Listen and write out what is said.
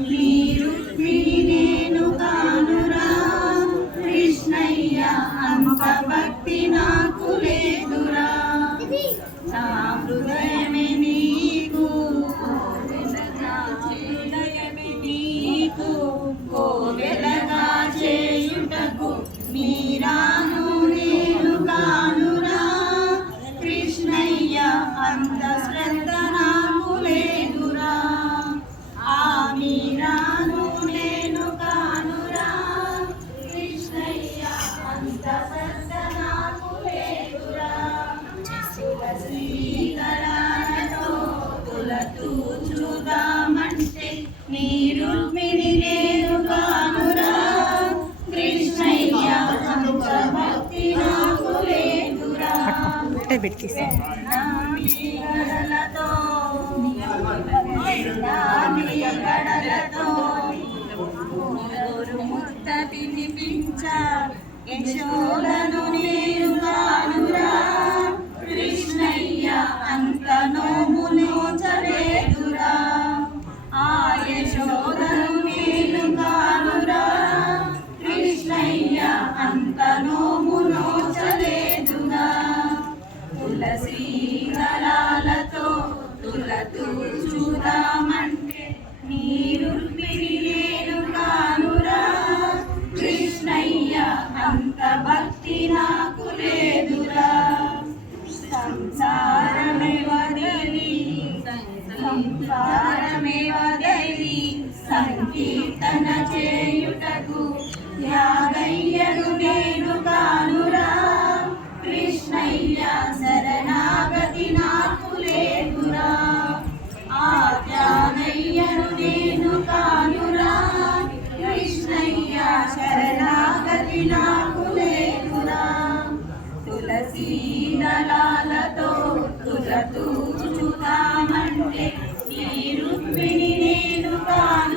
నీ రుక్మిణి నేను కానురా కృష్ణయ్య అంత భక్తి నాకు లేదురా నా హృదయమే నీకు నీకు కోవెలగా చేయుటకు మీరాను నేను కానురా కృష్ణయ్య అంత శ్రద్ధ నాకు లేదురా ఆ మీరాను నేను కానురా కృష్ణయ్య అంత శ్రద్ధ నాకు లేదురా శ్రీకరాలతో తులతూచుదామంటే నీ రుక్మిణి నేను కానురా కృష్ణయ్య అంత భక్తి నాకు లేదురా గడలతో ముద్ద తినిపించ యశోదను నేను కానురా కృష్ణయ్య అంత నోము నోచలేదురా ఆ యశోదను నేను కానురా కృష్ణయ్య అంత నోము నోచలేదురా తులసి దళాలతో తులతూచుదామంటే నీ రుక్మిణి నేను కానురా కృష్ణయ్య అంత భక్తి నాకు లేదురా సంసారమే వదలి సంకీర్తన చేయుటకు యాగయ్యను నేను కానురా కృష్ణయ్య శరణాగతి నాకు లేదురా ఆ త్యాగయ్యను నేను కానురా కృష్ణయ్య శరణాగతి నాకు లేదురా తులసి దళాలతో తులతూచుదామంటే నీ రుక్మిణి నేను కాను